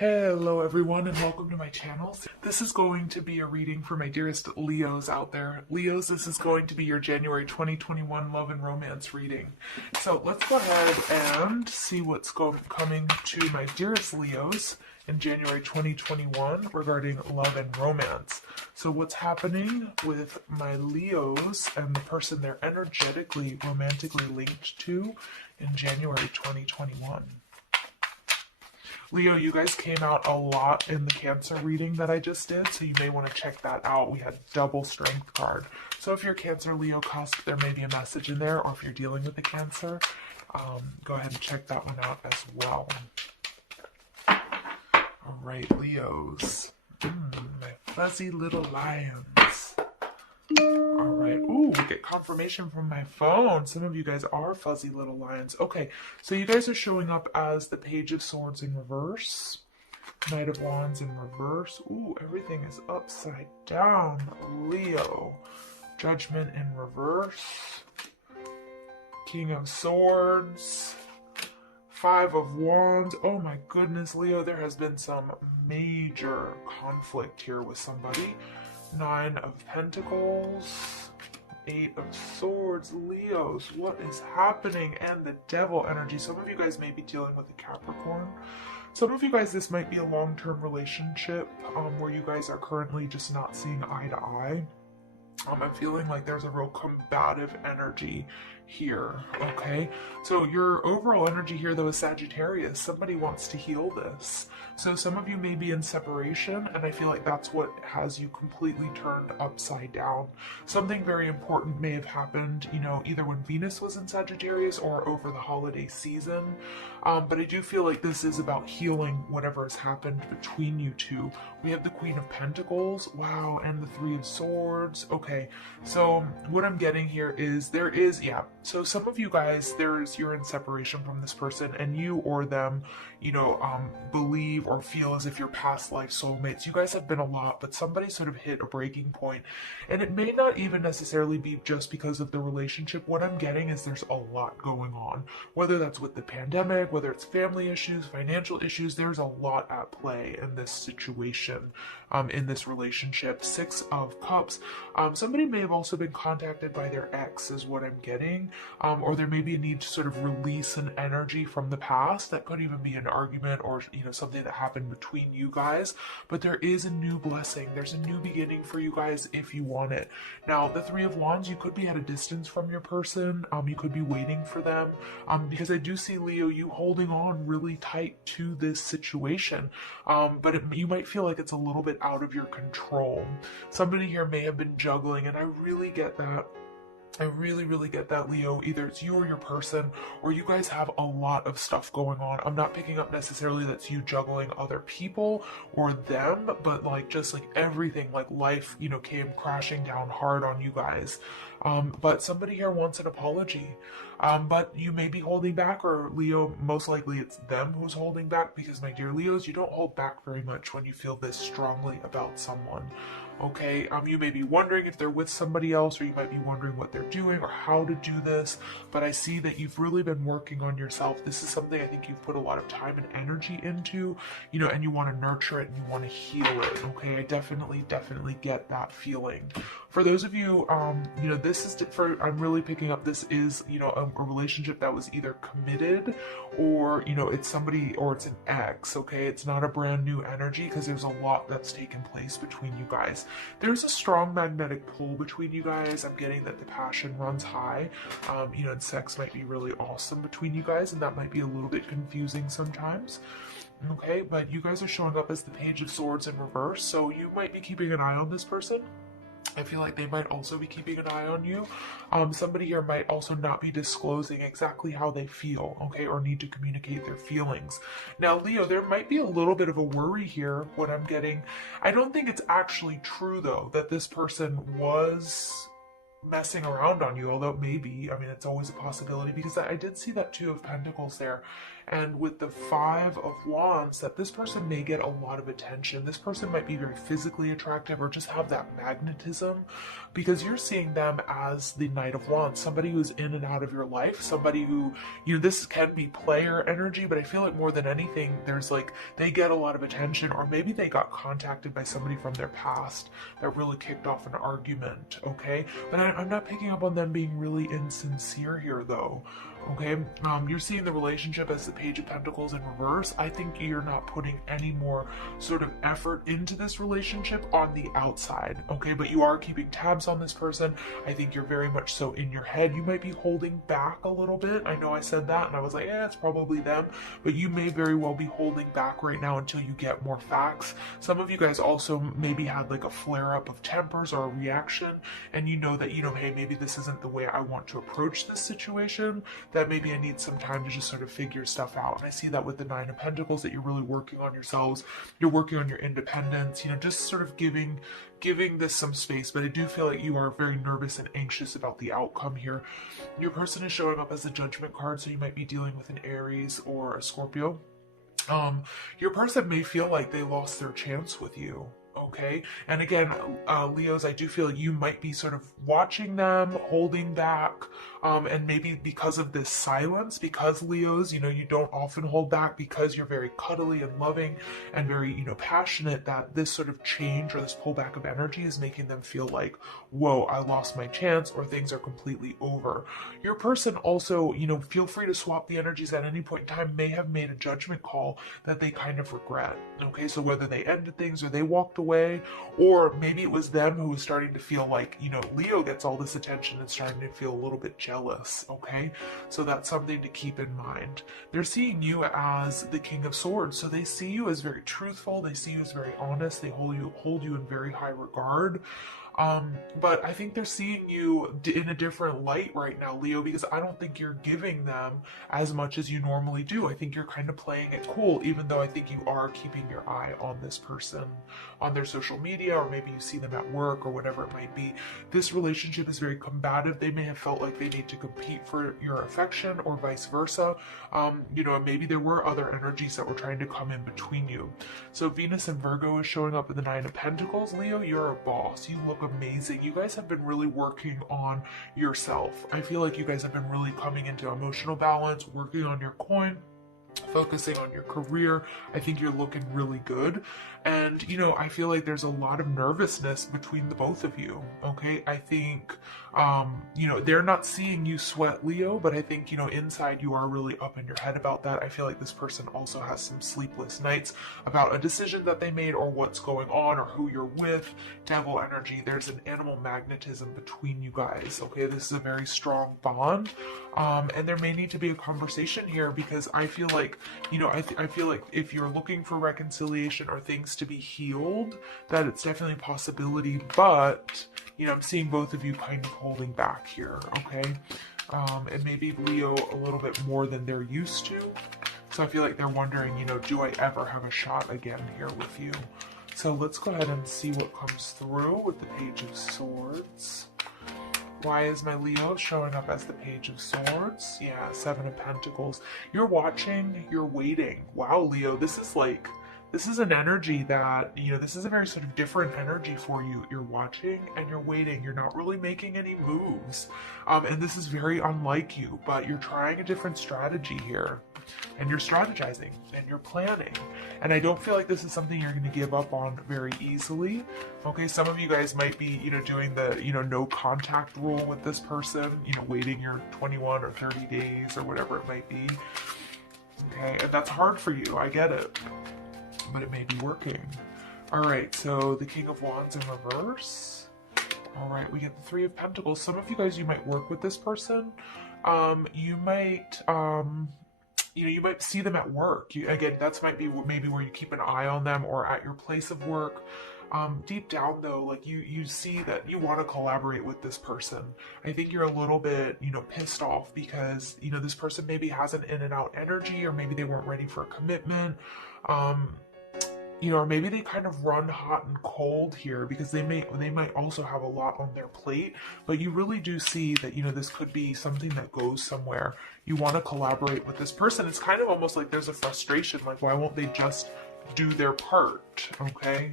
Hello everyone and welcome to my channel. This is going to be a reading for my dearest Leos out there. Leos, this is going to be your January 2021 love and romance reading. So let's go ahead and see what's coming to my dearest Leos in January 2021 regarding love and romance. So what's happening with my Leos and the person they're energetically, romantically linked to in January 2021. Leo, you guys came out a lot in the Cancer reading that I just did, so you may want to check that out. We had double strength card. So if you're Cancer, Leo, cusp, there may be a message in there, or if you're dealing with a Cancer, go ahead and check that one out as well. All right, Leos. My fuzzy little lions. All right. Ooh, we get confirmation from my phone. Some of you guys are fuzzy little lions. Okay, so you guys are showing up as the Page of Swords in reverse, Knight of Wands in reverse. Ooh, everything is upside down. Leo. Judgment in reverse. King of Swords. Five of Wands. Oh my goodness, Leo, there has been some major conflict here with somebody. Nine of Pentacles, Eight of Swords, Leos, what is happening? And the Devil energy. Some of you guys may be dealing with a Capricorn. Some of you guys, this might be a long-term relationship where you guys are currently just not seeing eye to eye. I'm feeling like there's a real combative energy here, okay? So your overall energy here, though, is Sagittarius. Somebody wants to heal this. So some of you may be in separation, and I feel like that's what has you completely turned upside down. Something very important may have happened, you know, either when Venus was in Sagittarius or over the holiday season. But I do feel like this is about healing whatever has happened between you two. We have the Queen of Pentacles, wow, and the Three of Swords. Okay, so what I'm getting here is so some of you guys, you're in separation from this person, and you or them, you know, believe or feel as if you're past life soulmates. You guys have been a lot, but somebody sort of hit a breaking point, and it may not even necessarily be just because of the relationship. What I'm getting is there's a lot going on, whether that's with the pandemic, whether it's family issues, financial issues. There's a lot at play in this situation, in this relationship. Six of Cups. Somebody may have also been contacted by their ex, is what I'm getting, or there may be a need to sort of release an energy from the past. That could even be an argument or, you know, something that happened between you guys. But there is a new blessing. There's a new beginning for you guys if you want it. Now, the Three of Wands, you could be at a distance from your person. You could be waiting for them, because I do see, Leo, you holding on really tight to this situation. But you might feel like it's a little bit out of your control. Somebody here may have been juggling, and I really get that. I really, really get that, Leo. Either it's you or your person, or you guys have a lot of stuff going on. I'm not picking up necessarily that's you juggling other people or them, but like just like everything, like life, you know, came crashing down hard on you guys. But somebody here wants an apology. But you may be holding back, or Leo, most likely it's them who's holding back, because my dear Leos, you don't hold back very much when you feel this strongly about someone. Okay, you may be wondering if they're with somebody else, or you might be wondering what they're doing or how to do this, but I see that you've really been working on yourself. This is something I think you've put a lot of time and energy into, you know, and you want to nurture it and you want to heal it. Okay, I definitely get that feeling. For those of you, you know, this is I'm really picking up, this is, you know, a relationship that was either committed, or, you know, it's somebody, or it's an ex. Okay, it's not a brand new energy, because there's a lot that's taken place between you guys. There's a strong magnetic pull between you guys. I'm getting that the passion runs high, you know, and sex might be really awesome between you guys, and that might be a little bit confusing sometimes. Okay, but you guys are showing up as the Page of Swords in reverse, so you might be keeping an eye on this person. I feel like they might also be keeping an eye on you. Somebody here might also not be disclosing exactly how they feel, okay, or need to communicate their feelings. Now, Leo, there might be a little bit of a worry here, what I'm getting. I don't think it's actually true, though, that this person was messing around on you, although it may be. I mean, it's always a possibility, because I did see that Two of Pentacles there, and with the Five of Wands, that this person may get a lot of attention. This person might be very physically attractive or just have that magnetism, because you're seeing them as the Knight of Wands, somebody who's in and out of your life, somebody who, this can be player energy, but I feel like more than anything, there's like, they get a lot of attention, or maybe they got contacted by somebody from their past that really kicked off an argument, okay? But I'm not picking up on them being really insincere here, though. Okay, you're seeing the relationship as the Page of Pentacles in reverse. I think you're not putting any more sort of effort into this relationship on the outside, okay? But you are keeping tabs on this person. I think you're very much so in your head. You might be holding back a little bit. I know I said that and I was like, yeah, it's probably them. But you may very well be holding back right now until you get more facts. Some of you guys also maybe had like a flare-up of tempers or a reaction, and you know that, hey, maybe this isn't the way I want to approach this situation, that maybe I need some time to just sort of figure stuff out. And I see that with the Nine of Pentacles, that you're really working on yourselves. You're working on your independence, just sort of giving this some space. But I do feel like you are very nervous and anxious about the outcome here. Your person is showing up as a Judgment card, so you might be dealing with an Aries or a Scorpio. Your person may feel like they lost their chance with you. Okay, and again, Leos, I do feel you might be sort of watching them, holding back, and maybe because of this silence, because Leos, you don't often hold back because you're very cuddly and loving and very, passionate, that this sort of change or this pullback of energy is making them feel like, whoa, I lost my chance, or things are completely over. Your person also, feel free to swap the energies at any point in time, may have made a judgment call that they kind of regret. Okay, so whether they ended things or they walked away, or maybe it was them who was starting to feel like, Leo gets all this attention and starting to feel a little bit jealous. Okay, so that's something to keep in mind. They're seeing you as the King of Swords, so they see you as very truthful, they see you as very honest, they hold you in very high regard. But I think they're seeing you in a different light right now, Leo, because I don't think you're giving them as much as you normally do. I think you're kind of playing it cool, even though I think you are keeping your eye on this person on their social media, or maybe you see them at work or whatever it might be. This relationship is very combative. They may have felt like they need to compete for your affection, or vice versa. Maybe there were other energies that were trying to come in between you. So Venus and Virgo is showing up in the Nine of Pentacles. Leo, you're a boss. You look amazing. You guys have been really working on yourself. I feel like you guys have been really coming into emotional balance, working on your coin, focusing on your career. I think you're looking really good. And, I feel like there's a lot of nervousness between the both of you. Okay. I think, they're not seeing you sweat, Leo, but I think, inside you are really up in your head about that. I feel like this person also has some sleepless nights about a decision that they made, or what's going on, or who you're with. Devil energy. There's an animal magnetism between you guys. Okay. This is a very strong bond. And there may need to be a conversation here, because I feel like, I feel like if you're looking for reconciliation or things to be healed, that it's definitely a possibility, but, I'm seeing both of you kind of holding back here, okay? And maybe Leo a little bit more than they're used to. So I feel like they're wondering, do I ever have a shot again here with you? So let's go ahead and see what comes through with the Page of Swords. Why is my Leo showing up as the Page of Swords? Yeah, Seven of Pentacles. You're watching, you're waiting. Wow, Leo, this is an energy that, this is a very sort of different energy for you. You're watching and you're waiting. You're not really making any moves. And this is very unlike you, but you're trying a different strategy here. And you're strategizing and you're planning. And I don't feel like this is something you're going to give up on very easily. Okay, some of you guys might be, doing the, no contact rule with this person, waiting your 21 or 30 days or whatever it might be. Okay, and that's hard for you. I get it. But it may be working. Alright, so the King of Wands in reverse. Alright, we get the Three of Pentacles. Some of you guys, you might work with this person. You might see them at work. Again, that's might be maybe where you keep an eye on them, or at your place of work. Deep down though, like you see that you want to collaborate with this person. I think you're a little bit, pissed off because, this person maybe has an in and out energy, or maybe they weren't ready for a commitment. you know, or maybe they kind of run hot and cold here because they might also have a lot on their plate, but you really do see that, you know, this could be something that goes somewhere. You want to collaborate with this person. It's kind of almost like there's a frustration, like why won't they just do their part, okay?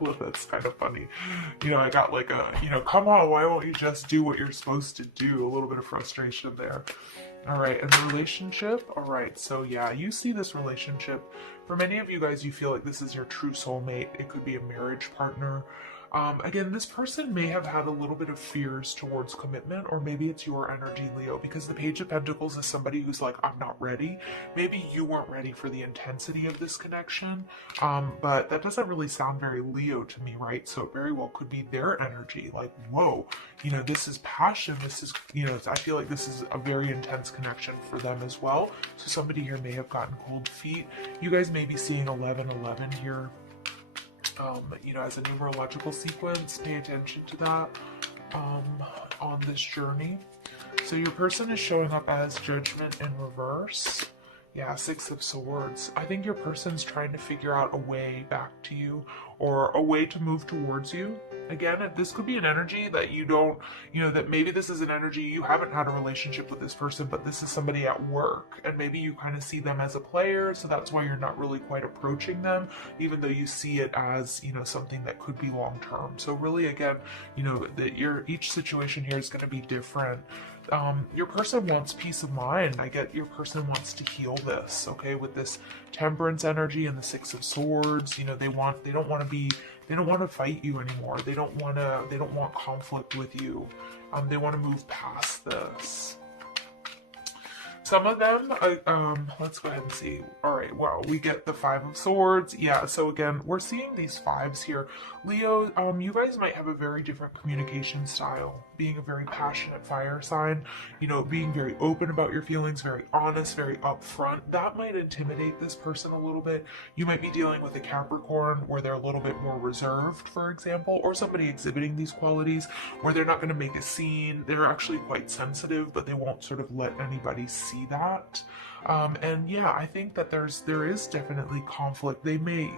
Well, that's kind of funny. You know, I got like a, you know, come on, why won't you just do what you're supposed to do? A little bit of frustration there. All right, and the relationship. All right, so yeah, you see this relationship. For many of you guys, you feel like this is your true soulmate. It could be a marriage partner. Again, this person may have had a little bit of fears towards commitment, or maybe it's your energy, Leo, because the Page of Pentacles is somebody who's like, I'm not ready. Maybe you weren't ready for the intensity of this connection, but that doesn't really sound very Leo to me, right? So it very well could be their energy, like, whoa, you know, this is passion. This is, you know, I feel like this is a very intense connection for them as well. So somebody here may have gotten cold feet. You guys may be seeing 1111 here. You know, as a numerological sequence, pay attention to that on this journey. So your person is showing up as Judgment in reverse. Yeah, Six of Swords. I think your person's trying to figure out a way back to you or a way to move towards you. Again, this could be an energy that you don't, you know, that maybe this is an energy you haven't had a relationship with this person, but this is somebody at work, and maybe you kind of see them as a player, so that's why you're not really quite approaching them, even though you see it as, you know, something that could be long term. So really, again, you know, that each situation here is going to be different. Your person wants peace of mind. I get your person wants to heal this, okay, with this Temperance energy and the Six of Swords. You know, they don't want to fight you anymore. They don't want conflict with you. They want to move past this. Some of them, let's go ahead and see. All right, well, we get the Five of Swords. Yeah, so again, we're seeing these fives here. Leo, you guys might have a very different communication style, being a very passionate fire sign, you know, being very open about your feelings, very honest, very upfront. That might intimidate this person a little bit. You might be dealing with a Capricorn where they're a little bit more reserved, for example, or somebody exhibiting these qualities where they're not going to make a scene. They're actually quite sensitive, but they won't sort of let anybody see that. And yeah, I think that there is definitely conflict. They might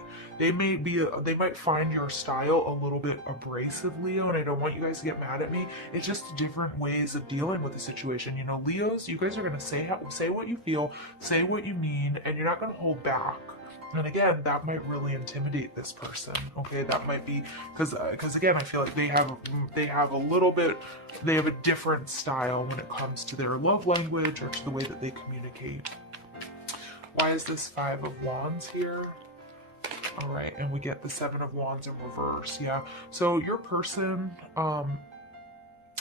find your style a little bit abrasive, Leo, and I don't want you guys to get mad at me. It's just different ways of dealing with the situation. You know, Leos, you guys are going to say what you feel, say what you mean, and you're not going to hold back. And again, that might really intimidate this person. Okay, that might be because again, I feel like they have a different style when it comes to their love language or to the way that they communicate. Why is this Five of Wands here? All right, and we get the Seven of Wands in reverse. Yeah, so your person,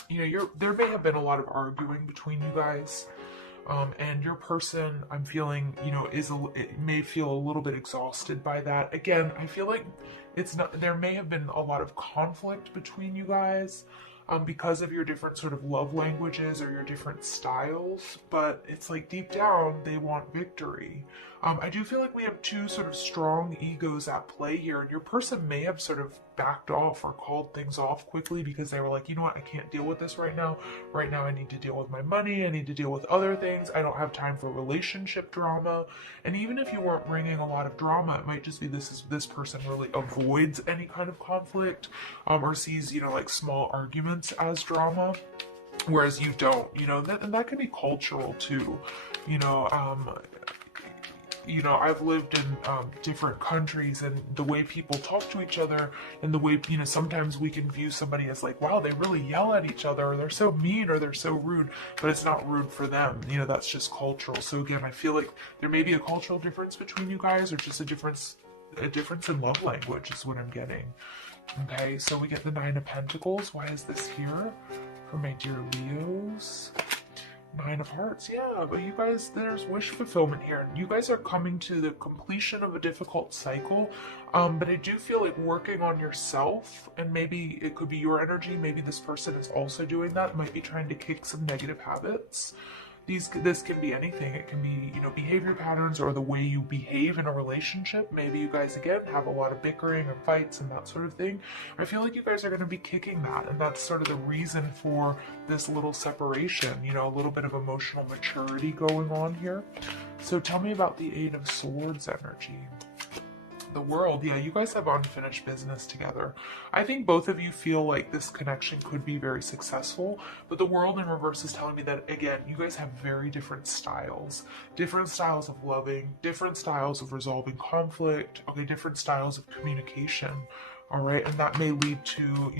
you know, there may have been a lot of arguing between you guys. And your person, I'm feeling, you know, it may feel a little bit exhausted by that. Again, I feel like there may have been a lot of conflict between you guys because of your different sort of love languages or your different styles, but it's like deep down, they want victory. I do feel like we have two sort of strong egos at play here, and your person may have sort of backed off or called things off quickly because they were like, you know what, I can't deal with this right now. Right now, I need to deal with my money. I need to deal with other things. I don't have time for relationship drama. And even if you weren't bringing a lot of drama, it might just be this person really avoids any kind of conflict or sees, you know, like small arguments as drama. Whereas you don't, you know, and that can be cultural too, you know, I've lived in different countries, and the way people talk to each other and the way, you know, sometimes we can view somebody as like, wow, they really yell at each other, or they're so mean, or they're so rude, but it's not rude for them. You know, that's just cultural. So again, I feel like there may be a cultural difference between you guys, or just a difference in love language is what I'm getting. Okay, so we get the Nine of Pentacles. Why is this here for my dear Leos? Nine of Hearts, yeah, but you guys, there's wish fulfillment here. You guys are coming to the completion of a difficult cycle, but I do feel like working on yourself, and maybe it could be your energy, maybe this person is also doing that, might be trying to kick some negative habits. This can be anything. It can be, you know, behavior patterns or the way you behave in a relationship. Maybe you guys, again, have a lot of bickering or fights and that sort of thing. I feel like you guys are going to be kicking that, and that's sort of the reason for this little separation, you know, a little bit of emotional maturity going on here. So tell me about the Eight of Swords energy. The World. Yeah, you guys have unfinished business together. I think both of you feel like this connection could be very successful, but the World in reverse is telling me that, again, you guys have very different styles of loving, different styles of resolving conflict, okay, different styles of communication. All right, and that may lead to,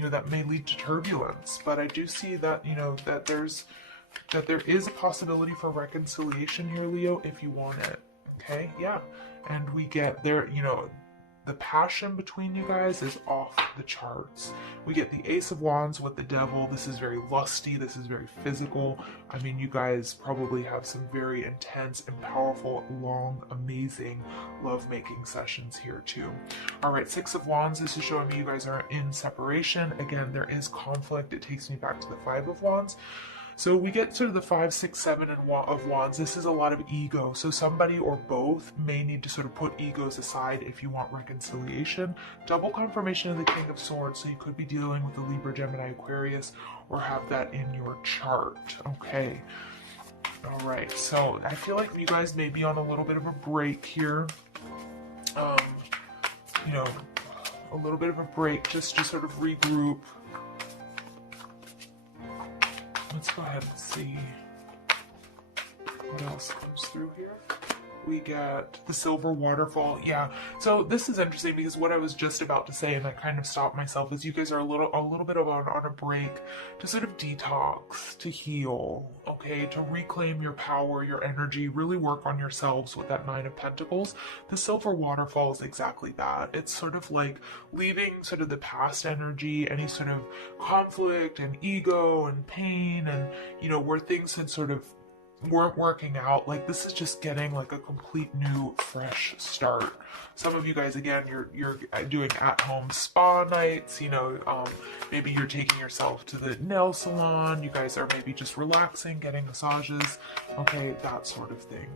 turbulence, but I do see that, that there is a possibility for reconciliation here, Leo, if you want it. Okay, yeah. And we get there, the passion between you guys is off the charts. We get the Ace of Wands with the Devil. This is very lusty. This is very physical. I mean, you guys probably have some very intense and powerful, long, amazing love-making sessions here too. All right, Six of Wands. This is showing me you guys are in separation. Again, there is conflict. It takes me back to the Five of Wands. So we get sort of the 5, 6, 7 of Wands. This is a lot of ego. So somebody or both may need to sort of put egos aside if you want reconciliation. Double confirmation of the King of Swords. So you could be dealing with the Libra, Gemini, Aquarius, or have that in your chart. Okay. All right. So I feel like you guys may be on a little bit of a break here. A little bit of a break just to sort of regroup. Let's go ahead and see what else comes through here. We got the Silver Waterfall. Yeah, so this is interesting because what I was just about to say, and I kind of stopped myself, is you guys are a little bit on a break to sort of detox, to heal, okay, to reclaim your power, your energy, really work on yourselves with that Nine of Pentacles. The Silver Waterfall is exactly that. It's sort of like leaving sort of the past energy, any sort of conflict and ego and pain, and where things had sort of weren't working out. Like, this is just getting like a complete new fresh start. Some of you guys, again, you're doing at-home spa nights, maybe you're taking yourself to the nail salon, you guys are maybe just relaxing, getting massages, okay, that sort of thing.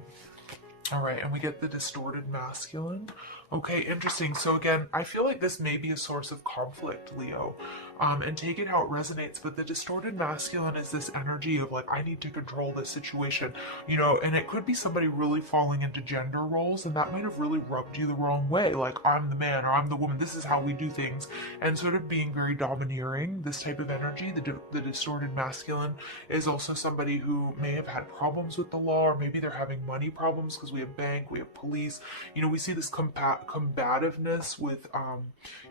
All right, and we get the Distorted Masculine. Okay, interesting. So again, I feel like this may be a source of conflict, Leo, and take it how it resonates. But the Distorted Masculine is this energy of like, I need to control this situation, and it could be somebody really falling into gender roles, and that might have really rubbed you the wrong way. Like, I'm the man or I'm the woman. This is how we do things, and sort of being very domineering. This type of energy, the Distorted Masculine, is also somebody who may have had problems with the law, or maybe they're having money problems because we have bank, we have police. We see this combativeness with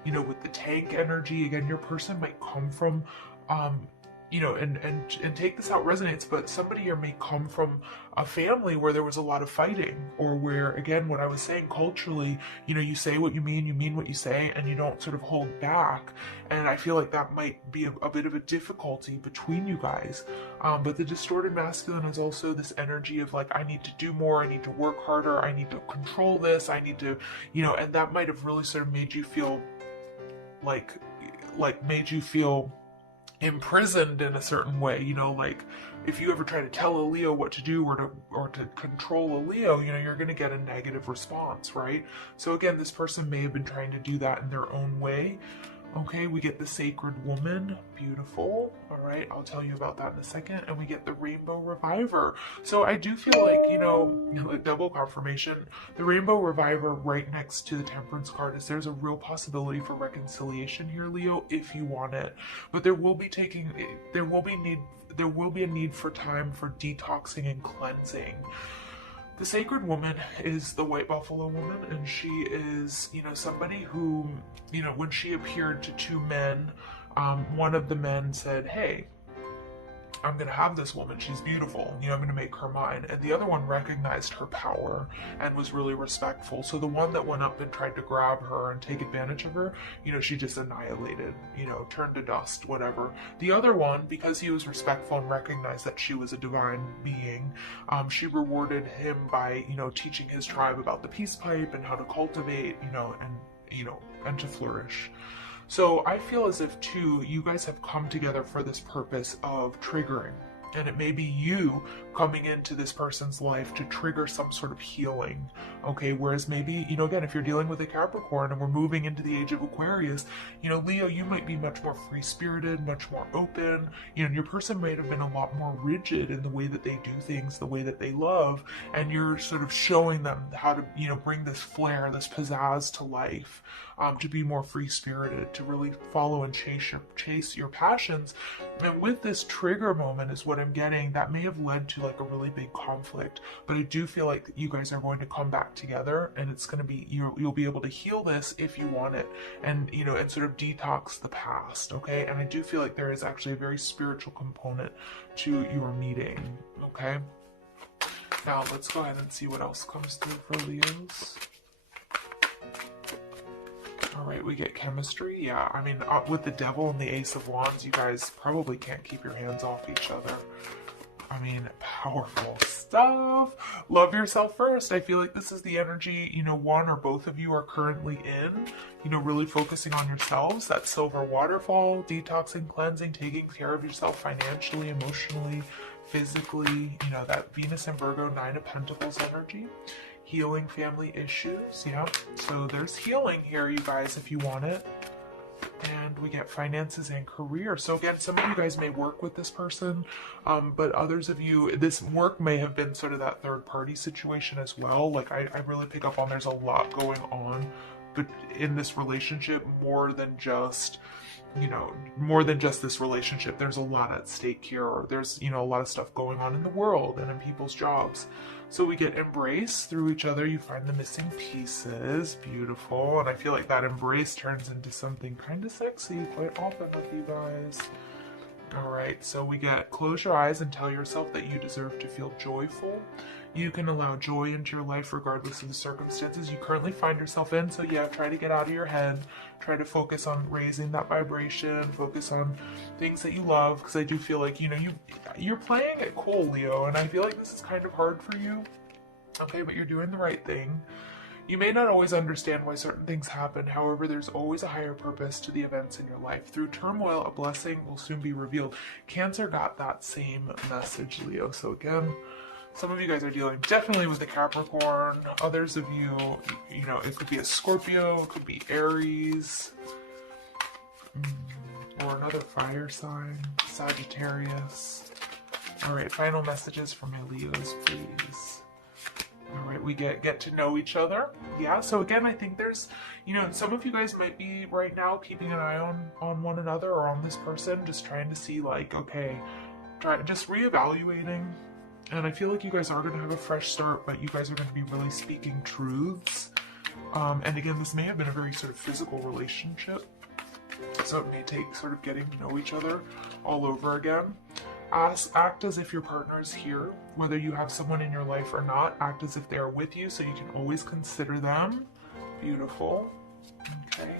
with the tank energy. Again, your person might come from and take this how it resonates, but somebody here may come from a family where there was a lot of fighting, or where, again, what I was saying, culturally, you say what you mean what you say, and you don't sort of hold back. And I feel like that might be a bit of a difficulty between you guys. But the Distorted Masculine is also this energy of like, I need to do more, I need to work harder, I need to control this, I need to, and that might have really sort of made you feel like imprisoned in a certain way, like if you ever try to tell a Leo what to do or to control a Leo, you're going to get a negative response, right? So again, this person may have been trying to do that in their own way. Okay, we get the Sacred Woman. Beautiful. All right, I'll tell you about that in a second. And we get the Rainbow Reviver. So I do feel like, like double confirmation. The Rainbow Reviver right next to the Temperance card is there's a real possibility for reconciliation here, Leo, if you want it. But there will be a need for time for detoxing and cleansing. The Sacred Woman is the White Buffalo Woman, and she is, somebody who, when she appeared to two men, one of the men said, hey, I'm going to have this woman. She's beautiful. I'm going to make her mine. And the other one recognized her power and was really respectful. So the one that went up and tried to grab her and take advantage of her, she just annihilated, turned to dust, whatever. The other one, because he was respectful and recognized that she was a divine being, she rewarded him by, teaching his tribe about the peace pipe and how to cultivate, and to flourish. So I feel as if, too, you guys have come together for this purpose of triggering. And it may be you coming into this person's life to trigger some sort of healing. Okay, whereas maybe, again, if you're dealing with a Capricorn and we're moving into the age of Aquarius, Leo, you might be much more free-spirited, much more open. Your person might have been a lot more rigid in the way that they do things, the way that they love, and you're sort of showing them how to, bring this flair, this pizzazz to life, to be more free-spirited, to really follow and chase your passions. And with this trigger moment is what I'm getting, that may have led to like a really big conflict, but I do feel like you guys are going to come back together, and it's going to be, you'll be able to heal this if you want it, and and sort of detox the past. Okay, and I do feel like there is actually a very spiritual component to your meeting. Okay, now let's go ahead and see what else comes through for Leos. All right, we get chemistry. Yeah, I mean, with the Devil and the Ace of Wands, you guys probably can't keep your hands off each other. I mean, powerful stuff. Love yourself first. I feel like this is the energy, one or both of you are currently in, really focusing on yourselves. That silver waterfall, detoxing, cleansing, taking care of yourself financially, emotionally, physically, that Venus and Virgo, 9 of Pentacles energy. Healing family issues, yeah. So there's healing here, you guys, if you want it. And we get finances and career. So again, some of you guys may work with this person, but others of you, this work may have been sort of that third party situation as well. Like I really pick up on there's a lot going on, but in this relationship, more than just this relationship. There's a lot at stake here, or there's, a lot of stuff going on in the world and in people's jobs. So we get embrace through each other. You find the missing pieces. Beautiful. And I feel like that embrace turns into something kind of sexy quite often with you guys. All right, so we get close your eyes and tell yourself that you deserve to feel joyful. You can allow joy into your life regardless of the circumstances you currently find yourself in. So yeah, try to get out of your head. Try to focus on raising that vibration. Focus on things that you love, because I do feel like, you're playing it cool, Leo, and I feel like this is kind of hard for you. Okay, but you're doing the right thing. You may not always understand why certain things happen. However, there's always a higher purpose to the events in your life. Through turmoil, a blessing will soon be revealed. Cancer got that same message, Leo. So again, some of you guys are dealing definitely with the Capricorn. Others of you, it could be a Scorpio, it could be Aries, or another fire sign, Sagittarius. All right, final messages for my Leos, please. All right, we get to know each other. Yeah, so again, I think there's, some of you guys might be right now keeping an eye on one another or on this person, just trying to see like, okay, just reevaluating. And I feel like you guys are going to have a fresh start, but you guys are going to be really speaking truths. And again, this may have been a very sort of physical relationship. So it may take sort of getting to know each other all over again. Act as if your partner is here, whether you have someone in your life or not. Act as if they are with you, so you can always consider them. Beautiful. Okay.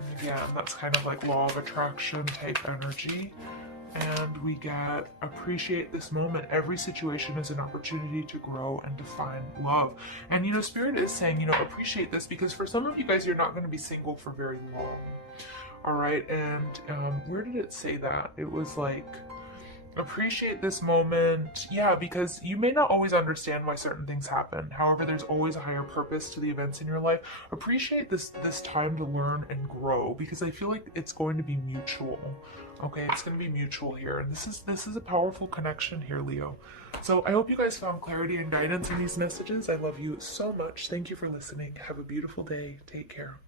And again, that's kind of like law of attraction type energy. And we get appreciate this moment. Every situation is an opportunity to grow and to find love. And Spirit is saying, appreciate this, because for some of you guys, you're not going to be single for very long. All right, and where did it say that? It was like, appreciate this moment. Yeah, because you may not always understand why certain things happen. However, there's always a higher purpose to the events in your life. Appreciate this time to learn and grow, because I feel like it's going to be mutual. Okay, it's going to be mutual here. And this is a powerful connection here, Leo. So I hope you guys found clarity and guidance in these messages. I love you so much. Thank you for listening. Have a beautiful day. Take care.